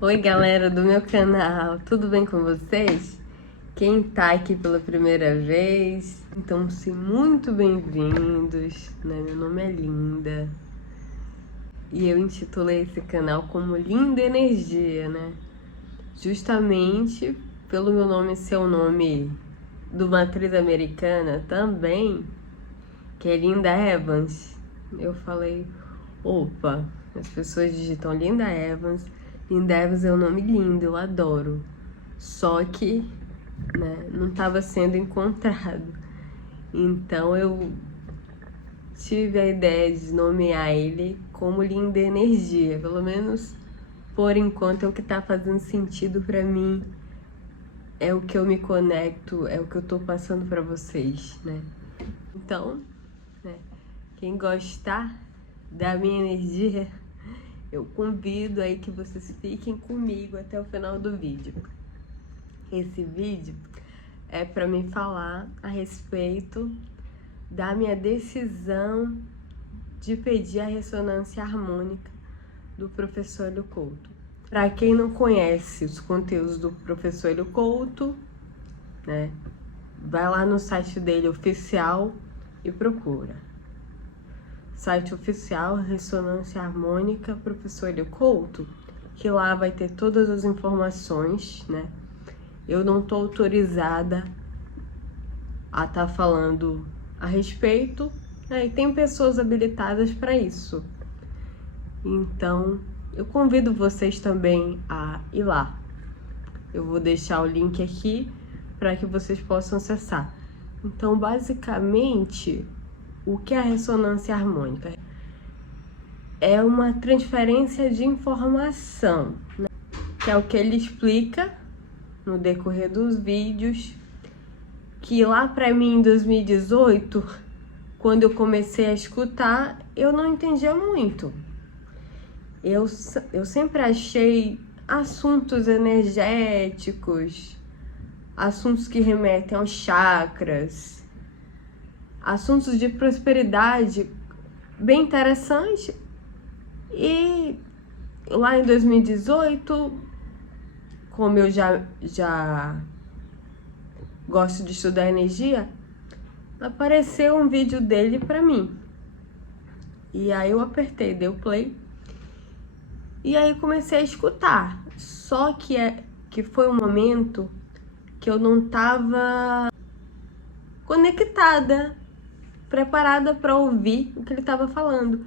Oi, galera do meu canal, tudo bem com vocês? Quem tá aqui pela primeira vez, então se muito bem-vindos, né? Meu nome é Linda e eu intitulei esse canal como Linda Energia, né? Justamente pelo meu nome ser o nome de uma atriz americana também, que é Linda Evans. Eu falei, opa, as pessoas digitam Linda Evans. Linda Evans é um nome lindo, eu adoro. Só que, né, não estava sendo encontrado. Então eu tive a ideia de nomear ele como Linda Energia. Pelo menos por enquanto é o que está fazendo sentido para mim. É o que eu me conecto, é o que eu tô passando para vocês, né? Então, né, quem gostar da minha energia, eu convido aí que vocês fiquem comigo até o final do vídeo. Esse vídeo é para me falar a respeito da minha decisão de pedir a ressonância harmônica do professor Hélio Couto. Para quem não conhece os conteúdos do professor Hélio Couto, né, vai lá no site dele oficial e procura. Site oficial Ressonância Harmônica Professor Hélio Couto, que lá vai ter todas as informações, né? Eu não tô autorizada a estar falando a respeito, né? E tem pessoas habilitadas para isso. Então, eu convido vocês também a ir lá. Eu vou deixar o link aqui para que vocês possam acessar. Então, basicamente, o que é a ressonância harmônica? É uma transferência de informação, né? Que é o que ele explica no decorrer dos vídeos, que lá para mim em 2018, quando eu comecei a escutar, eu não entendia muito. Eu sempre achei assuntos energéticos, assuntos que remetem aos chakras, assuntos de prosperidade bem interessante. E lá em 2018, como eu já gosto de estudar energia, apareceu um vídeo dele pra mim. E aí eu apertei, dei o play. E aí comecei a escutar. Só que foi um momento que eu não tava conectada, preparada para ouvir o que ele estava falando.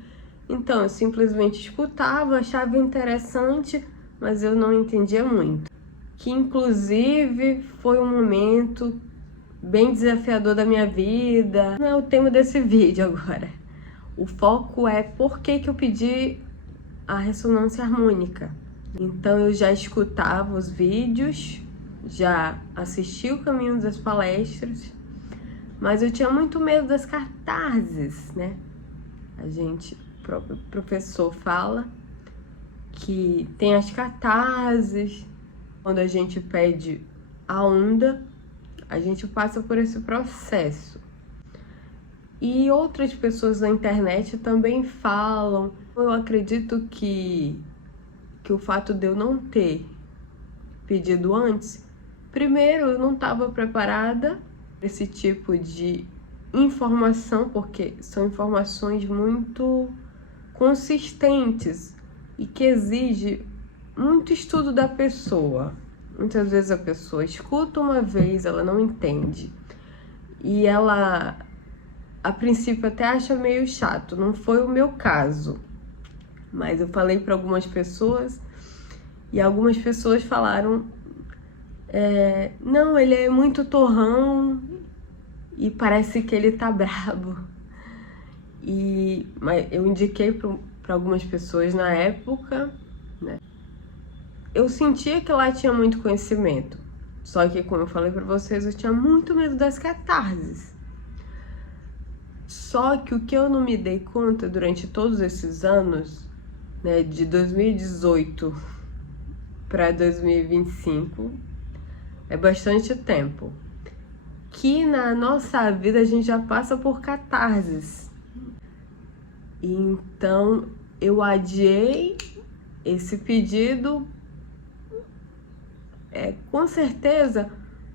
Então eu simplesmente escutava, achava interessante, mas eu não entendia muito. Que inclusive foi um momento bem desafiador da minha vida. Não é o tema desse vídeo agora. O foco é por que eu pedi a ressonância harmônica. Então eu já escutava os vídeos, já assisti o Caminho das Palestras, mas eu tinha muito medo das catarses, né? O próprio professor fala que tem as catarses. Quando a gente pede a onda, a gente passa por esse processo. E outras pessoas na internet também falam. Eu acredito que o fato de eu não ter pedido antes, primeiro, eu não estava preparada para esse tipo de informação, porque são informações muito consistentes e que exige muito estudo da pessoa. Muitas vezes a pessoa escuta uma vez, ela não entende. E ela, a princípio, até acha meio chato. Não foi o meu caso. Mas eu falei para algumas pessoas e algumas pessoas falaram: não, ele é muito torrão e parece que ele tá brabo. Mas eu indiquei para algumas pessoas na época, né? Eu sentia que lá tinha muito conhecimento, só que, como eu falei para vocês, eu tinha muito medo das catarses. Só que o que eu não me dei conta durante todos esses anos, né, de 2018 para 2025, é bastante tempo, que na nossa vida a gente já passa por catarses. Então eu adiei esse pedido com certeza,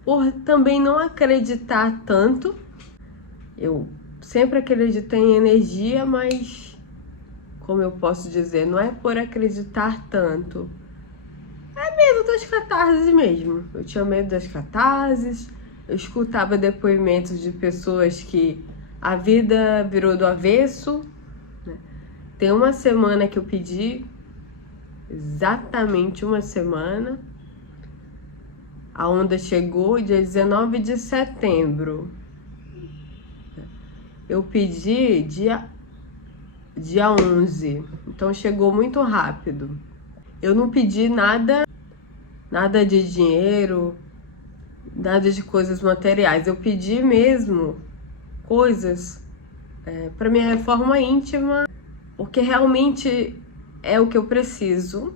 por também não acreditar tanto. Eu sempre acreditei em energia, mas, como eu posso dizer, não é por acreditar tanto. É medo das catarses mesmo. Eu tinha medo das catarses, eu escutava depoimentos de pessoas que a vida virou do avesso, né? Tem uma semana que eu pedi, exatamente uma semana. A onda chegou dia 19 de setembro. Eu pedi dia 11, então chegou muito rápido. Eu não pedi nada de dinheiro, nada de coisas materiais. Eu pedi mesmo coisas para minha reforma íntima, porque realmente é o que eu preciso.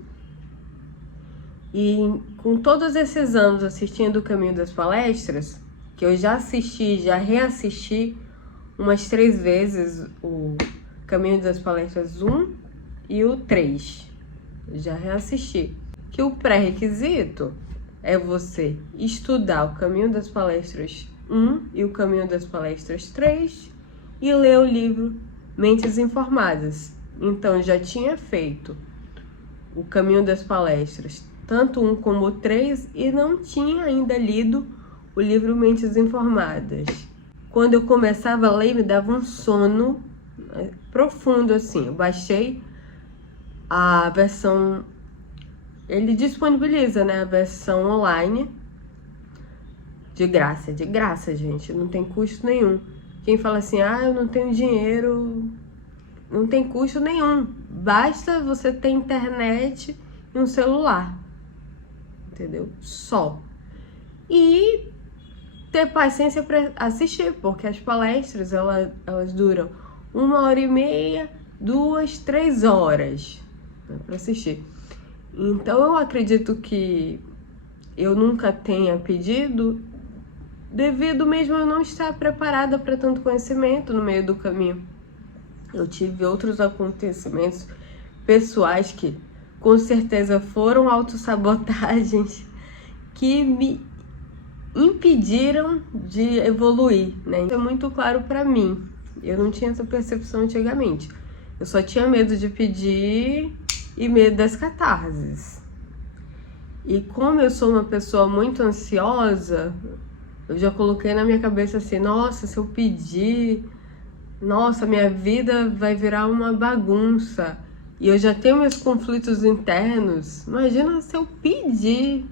E com todos esses anos assistindo o Caminho das Palestras, que eu já assisti, já reassisti umas 3 vezes o Caminho das Palestras 1 e o 3. Já reassisti. Que o pré-requisito é você estudar o Caminho das Palestras 1 e o Caminho das Palestras 3 e ler o livro Mentes Informadas. Então, já tinha feito o Caminho das Palestras, tanto 1 como o 3, e não tinha ainda lido o livro Mentes Informadas. Quando eu começava a ler, me dava um sono profundo, assim. Eu baixei a versão... Ele disponibiliza, né, a versão online de graça, gente. Não tem custo nenhum. Quem fala assim, eu não tenho dinheiro, não tem custo nenhum. Basta você ter internet e um celular. Entendeu? Só. E ter paciência para assistir, porque as palestras elas duram 1h30, 2, 3 horas, né, para assistir. Então eu acredito que eu nunca tenha pedido devido mesmo a eu não estar preparada para tanto conhecimento no meio do caminho. Eu tive outros acontecimentos pessoais que com certeza foram autossabotagens que me impediram de evoluir, né? Isso é muito claro para mim. Eu não tinha essa percepção antigamente. Eu só tinha medo de pedir e medo das catarses. E como eu sou uma pessoa muito ansiosa, eu já coloquei na minha cabeça assim, nossa, se eu pedir, nossa, minha vida vai virar uma bagunça. E eu já tenho meus conflitos internos. Imagina se eu pedir.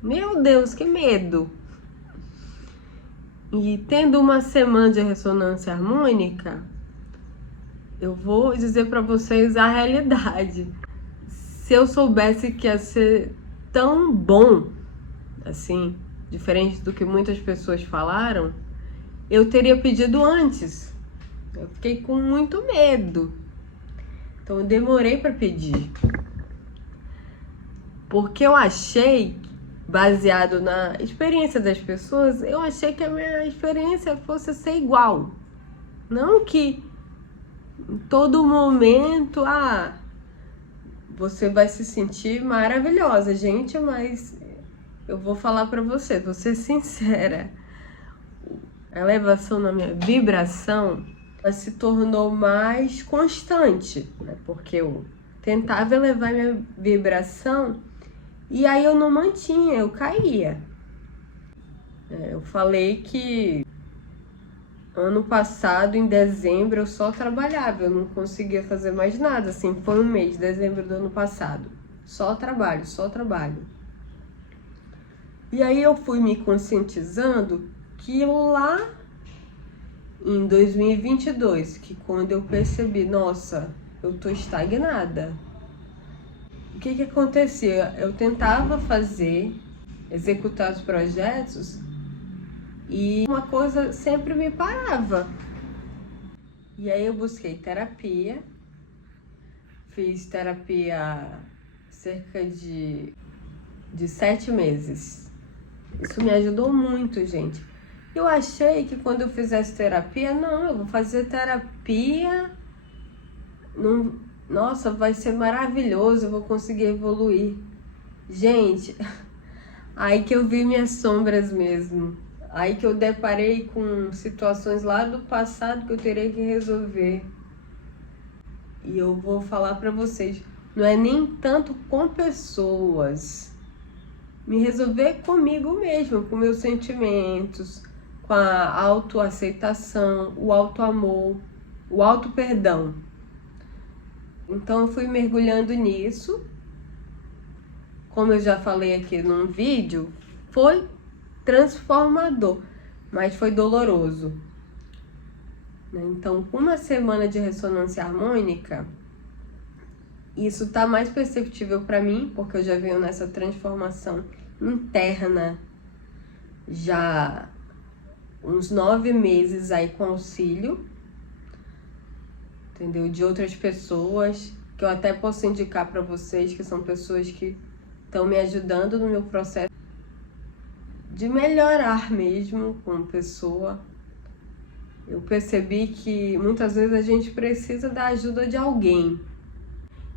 Meu Deus, que medo! E tendo uma semana de ressonância harmônica, eu vou dizer para vocês a realidade. Se eu soubesse que ia ser tão bom, assim, diferente do que muitas pessoas falaram, eu teria pedido antes. Eu fiquei com muito medo. Então eu demorei para pedir. Porque eu achei, baseado na experiência das pessoas, eu achei que a minha experiência fosse ser igual. Não que em todo momento, você vai se sentir maravilhosa, gente, mas eu vou falar pra você, vou ser sincera. A elevação na minha vibração, ela se tornou mais constante, né? Porque eu tentava elevar minha vibração e aí eu não mantinha, eu caía. Eu falei que ano passado, em dezembro, eu só trabalhava, eu não conseguia fazer mais nada, assim, foi um mês, dezembro do ano passado. Só trabalho, só trabalho. E aí eu fui me conscientizando que lá em 2022, que quando eu percebi, nossa, eu tô estagnada. O que acontecia? Eu tentava executar os projetos e uma coisa sempre me parava. E aí eu busquei terapia, fiz terapia cerca de 7 meses. Isso me ajudou muito, gente. Eu achei que quando eu fizesse terapia, eu vou fazer terapia, nossa, vai ser maravilhoso, eu vou conseguir evoluir. Gente, Aí que eu vi minhas sombras mesmo. Aí que eu deparei com situações lá do passado que eu teria que resolver. E eu vou falar pra vocês, não é nem tanto com pessoas. Me resolver comigo mesmo, com meus sentimentos, com a autoaceitação, o autoamor, o auto-perdão. Então eu fui mergulhando nisso. Como eu já falei aqui num vídeo, foi transformador, mas foi doloroso. Então, com uma semana de ressonância harmônica, isso tá mais perceptível para mim, porque eu já venho nessa transformação interna já uns 9 meses aí com auxílio, entendeu? De outras pessoas, que eu até posso indicar para vocês, que são pessoas que estão me ajudando no meu processo de melhorar mesmo como pessoa. Eu percebi que muitas vezes a gente precisa da ajuda de alguém.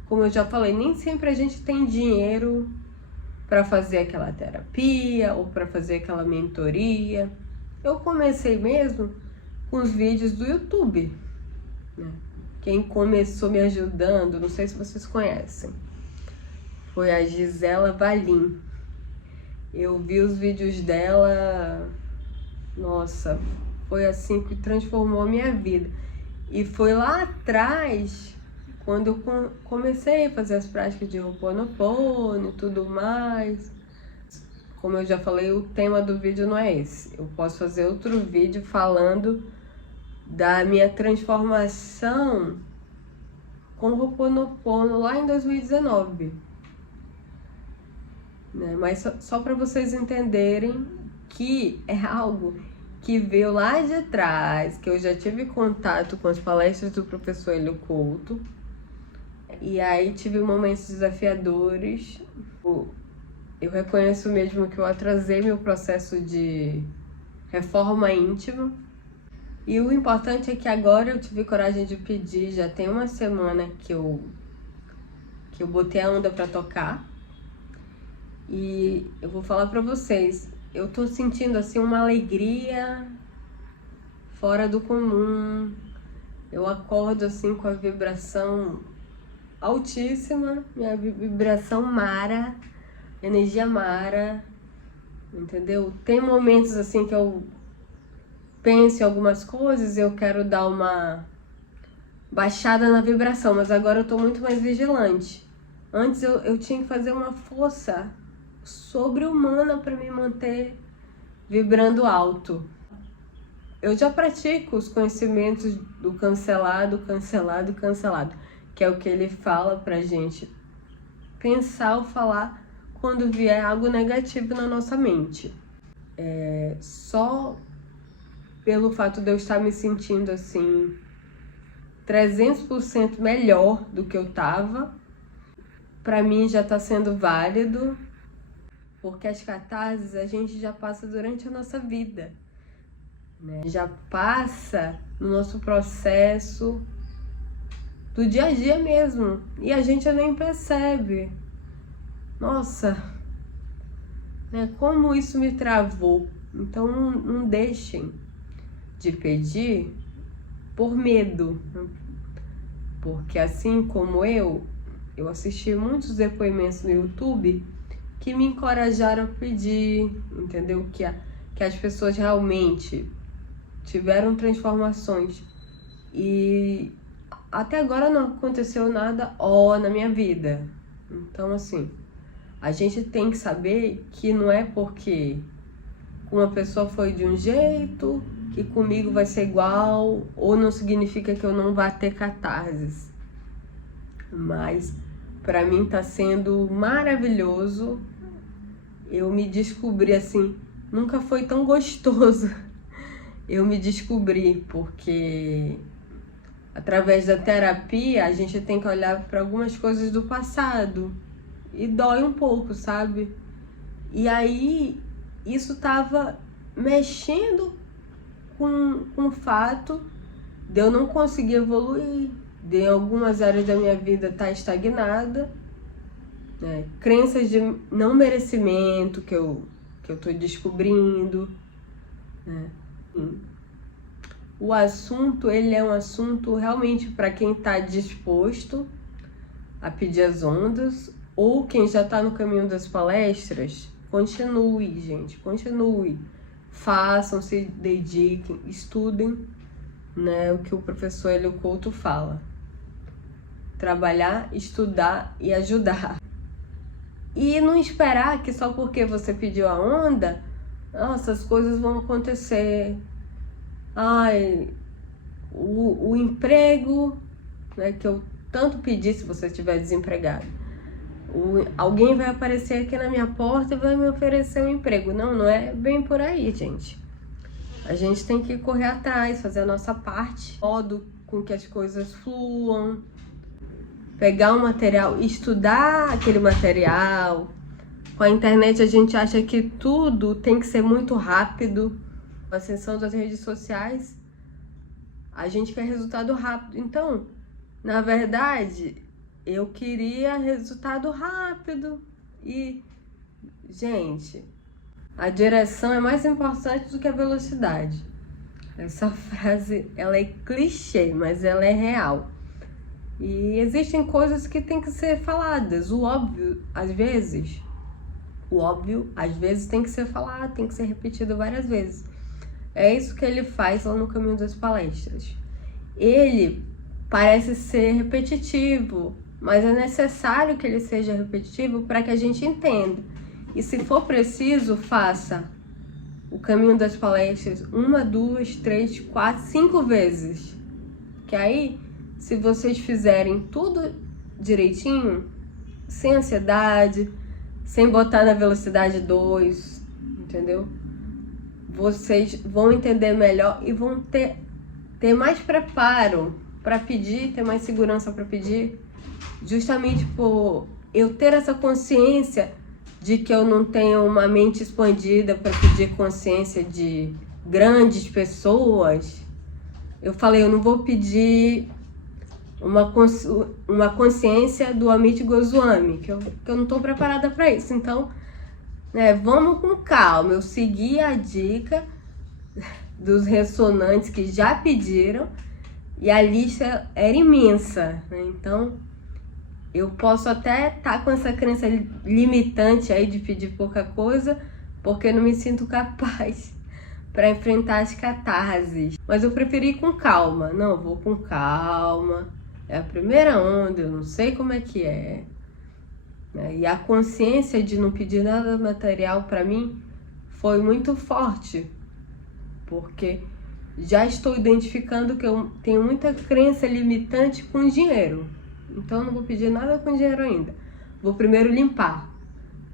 Como eu já falei, nem sempre a gente tem dinheiro para fazer aquela terapia ou para fazer aquela mentoria. Eu comecei mesmo com os vídeos do YouTube, né? Quem começou me ajudando, não sei se vocês conhecem, foi a Gisela Valim. Eu vi os vídeos dela, nossa, foi assim que transformou a minha vida. E foi lá atrás, quando eu comecei a fazer as práticas de Ho'oponopono e tudo mais. Como eu já falei, o tema do vídeo não é esse. Eu posso fazer outro vídeo falando da minha transformação com o Ho'oponopono lá em 2019. Né? Mas só para vocês entenderem que é algo que veio lá de trás, que eu já tive contato com as palestras do professor Hélio Couto, e aí tive momentos desafiadores. Eu reconheço mesmo que eu atrasei meu processo de reforma íntima, e o importante é que agora eu tive coragem de pedir. Já tem uma semana que eu botei a onda para tocar, e eu vou falar para vocês, eu tô sentindo assim uma alegria fora do comum. Eu acordo assim com a vibração altíssima, minha vibração Mara, energia Mara, entendeu? Tem momentos assim que eu penso em algumas coisas, eu quero dar uma baixada na vibração, mas agora eu tô muito mais vigilante. Antes eu tinha que fazer uma força sobre-humana para me manter vibrando alto. Eu já pratico os conhecimentos do cancelado, cancelado, cancelado, que é o que ele fala pra gente pensar ou falar quando vier algo negativo na nossa mente. Só pelo fato de eu estar me sentindo assim 300% melhor do que eu tava, pra mim já tá sendo válido, porque as catarses a gente já passa durante a nossa vida, né? Já passa no nosso processo do dia a dia mesmo, e a gente nem percebe. Nossa, né? Como isso me travou. Então não deixem de pedir por medo, porque assim como eu assisti muitos depoimentos no YouTube que me encorajaram a pedir, entendeu? Que as pessoas realmente tiveram transformações, e até agora não aconteceu nada na minha vida. Então assim, a gente tem que saber que não é porque uma pessoa foi de um jeito que comigo vai ser igual, ou não significa que eu não vá ter catarses. Mas pra mim tá sendo maravilhoso. Eu me descobri assim, nunca foi tão gostoso. Eu me descobri porque através da terapia a gente tem que olhar para algumas coisas do passado e dói um pouco, sabe? E aí isso tava mexendo com o fato de eu não conseguir evoluir, de algumas áreas da minha vida estar estagnada, né? Crenças de não merecimento que eu tô descobrindo, né? O assunto, ele é um assunto realmente para quem está disposto a pedir as ondas, ou quem já está no caminho das palestras. Continue, gente, continue. Façam, se dediquem, estudem, né, o que o professor Hélio Couto fala. Trabalhar, estudar e ajudar. E não esperar que só porque você pediu a onda, nossa, as coisas vão acontecer. Ai, o emprego, né, que eu tanto pedi se você estiver desempregado. Alguém vai aparecer aqui na minha porta e vai me oferecer um emprego. Não, não é bem por aí, gente. A gente tem que correr atrás, fazer a nossa parte, modo com que as coisas fluam, pegar um material, estudar aquele material. Com a internet a gente acha que tudo tem que ser muito rápido. Com a ascensão das redes sociais, a gente quer resultado rápido. Então, na verdade, eu queria resultado rápido. E, gente, a direção é mais importante do que a velocidade. Essa frase, ela é clichê, mas ela é real. E existem coisas que têm que ser faladas. O óbvio, às vezes tem que ser falado, tem que ser repetido várias vezes. É isso que ele faz lá no Caminho das Palestras. Ele parece ser repetitivo, mas é necessário que ele seja repetitivo para que a gente entenda. E se for preciso, faça o Caminho das Palestras 1, 2, 3, 4, 5 vezes. Que aí, se vocês fizerem tudo direitinho, sem ansiedade, sem botar na velocidade 2, entendeu? Vocês vão entender melhor e vão ter mais preparo para pedir, ter mais segurança para pedir, justamente por eu ter essa consciência de que eu não tenho uma mente expandida para pedir consciência de grandes pessoas. Eu falei, eu não vou pedir uma consciência do Amit Goswami, que eu não estou preparada para isso. Então, né, vamos com calma. Eu segui a dica dos ressonantes que já pediram e a lista era imensa, né? Então, eu posso até estar com essa crença limitante aí de pedir pouca coisa, porque eu não me sinto capaz para enfrentar as catarses. Mas eu preferi ir com calma. Não, eu vou com calma. É a primeira onda, eu não sei como é que é. E a consciência de não pedir nada material para mim foi muito forte, porque já estou identificando que eu tenho muita crença limitante com dinheiro. Então eu não vou pedir nada com dinheiro ainda. Vou primeiro limpar.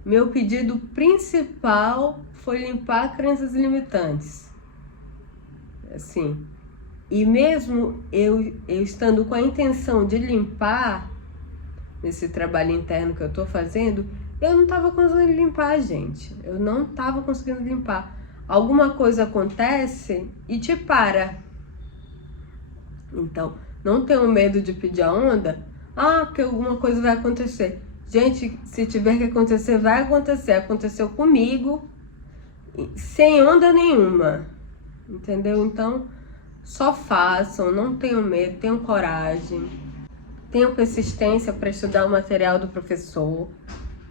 Meu pedido principal foi limpar crenças limitantes. Assim. E mesmo eu estando com a intenção de limpar, nesse trabalho interno que eu tô fazendo, eu não tava conseguindo limpar, gente. Eu não tava conseguindo limpar. Alguma coisa acontece e te para. Então, não tenham medo de pedir a onda. Ah, porque alguma coisa vai acontecer. Gente, se tiver que acontecer, vai acontecer. Aconteceu comigo, sem onda nenhuma. Entendeu? Então, só façam, não tenham medo, tenham coragem. Tenham persistência para estudar o material do professor,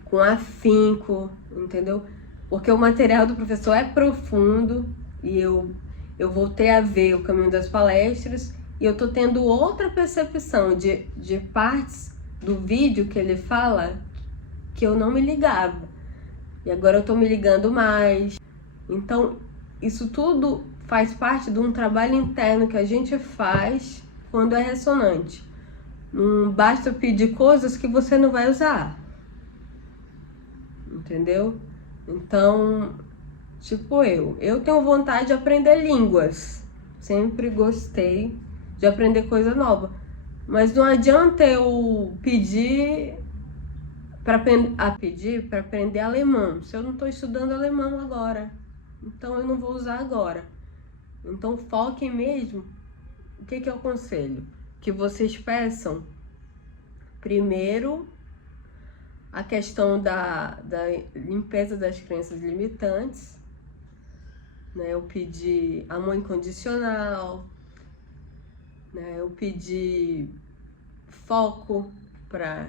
com afinco, entendeu? Porque o material do professor é profundo e eu voltei a ver o Caminho das Palestras e eu tô tendo outra percepção de partes do vídeo que ele fala que eu não me ligava. E agora eu tô me ligando mais. Então, isso tudo faz parte de um trabalho interno que a gente faz quando é ressonante. Não basta pedir coisas que você não vai usar. Entendeu? Então, tipo eu tenho vontade de aprender línguas. Sempre gostei de aprender coisa nova. Mas não adianta eu pedir para aprender alemão, se eu não estou estudando alemão agora. Então eu não vou usar agora. Então foquem mesmo. O que eu aconselho? Que vocês peçam primeiro a questão da limpeza das crenças limitantes, né? Eu pedi amor incondicional, né? Eu pedi foco para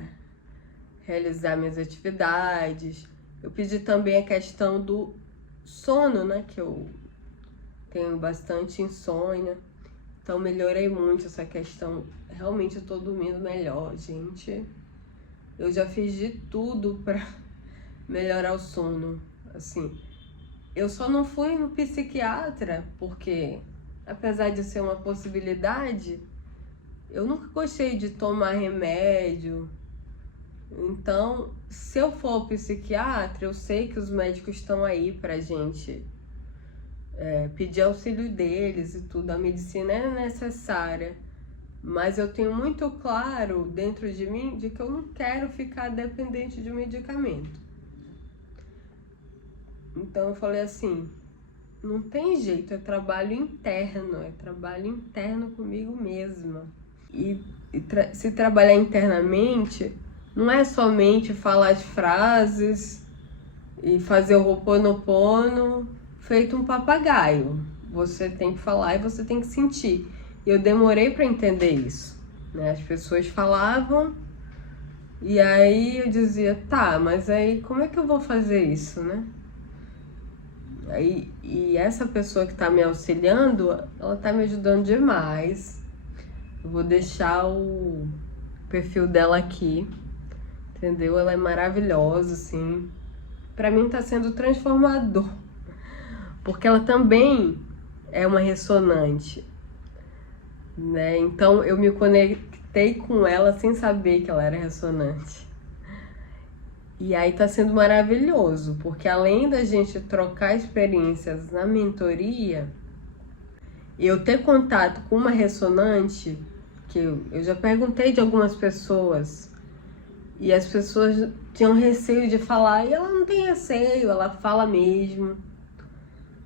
realizar minhas atividades. Eu pedi também a questão do sono, né? Que eu tenho bastante insônia. Então melhorei muito essa questão. Realmente eu tô dormindo melhor, gente. Eu já fiz de tudo pra melhorar o sono. Assim, eu só não fui no psiquiatra porque, apesar de ser uma possibilidade, eu nunca gostei de tomar remédio. Então, se eu for ao psiquiatra, eu sei que os médicos estão aí pra gente pedir auxílio deles e tudo. A medicina é necessária, mas eu tenho muito claro dentro de mim de que eu não quero ficar dependente de um medicamento. Então eu falei assim, não tem jeito, é trabalho interno comigo mesma. E se trabalhar internamente, não é somente falar as frases e fazer o Ho'oponopono feito um papagaio. Você tem que falar e você tem que sentir. Eu demorei para entender isso, né? As pessoas falavam e aí eu dizia, tá, mas aí como é que eu vou fazer isso, né? E essa pessoa que tá me auxiliando, ela tá me ajudando demais. Eu vou deixar o perfil dela aqui, entendeu? Ela é maravilhosa, assim. Pra mim tá sendo transformador, porque ela também é uma ressonante, né? Então eu me conectei com ela sem saber que ela era ressonante. E aí tá sendo maravilhoso, porque além da gente trocar experiências na mentoria, eu ter contato com uma ressonante, que eu já perguntei de algumas pessoas, e as pessoas tinham receio de falar, e ela não tem receio, ela fala mesmo,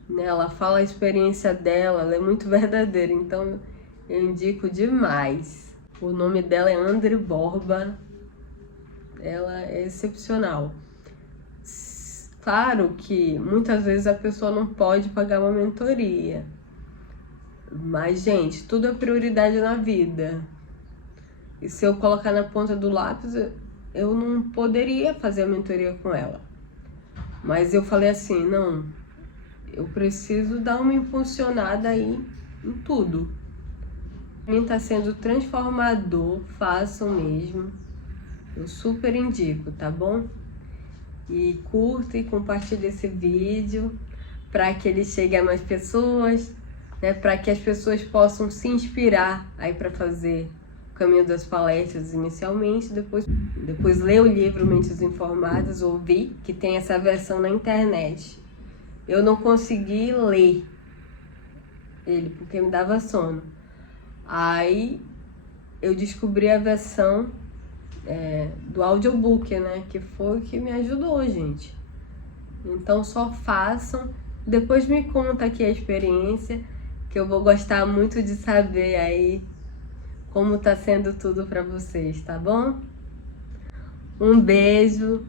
né? Ela fala a experiência dela, ela é muito verdadeira, então eu indico demais. O nome dela é André Borba, ela é excepcional. Claro que muitas vezes a pessoa não pode pagar uma mentoria, mas, gente, tudo é prioridade na vida. E se eu colocar na ponta do lápis, eu não poderia fazer a mentoria com ela. Mas eu falei assim, não, eu preciso dar uma impulsionada aí em tudo. Pra mim tá sendo transformador, façam mesmo. Eu super indico, tá bom? E curta e compartilhe esse vídeo para que ele chegue a mais pessoas, né? Para que as pessoas possam se inspirar aí para fazer o caminho das palestras inicialmente, depois ler o livro Mentes Informadas, ouvir, que tem essa versão na internet. Eu não consegui ler ele porque me dava sono. Aí eu descobri a versão do audiobook, né? Que foi o que me ajudou, gente. Então só façam, depois me conta aqui a experiência, que eu vou gostar muito de saber aí como tá sendo tudo pra vocês, tá bom? Um beijo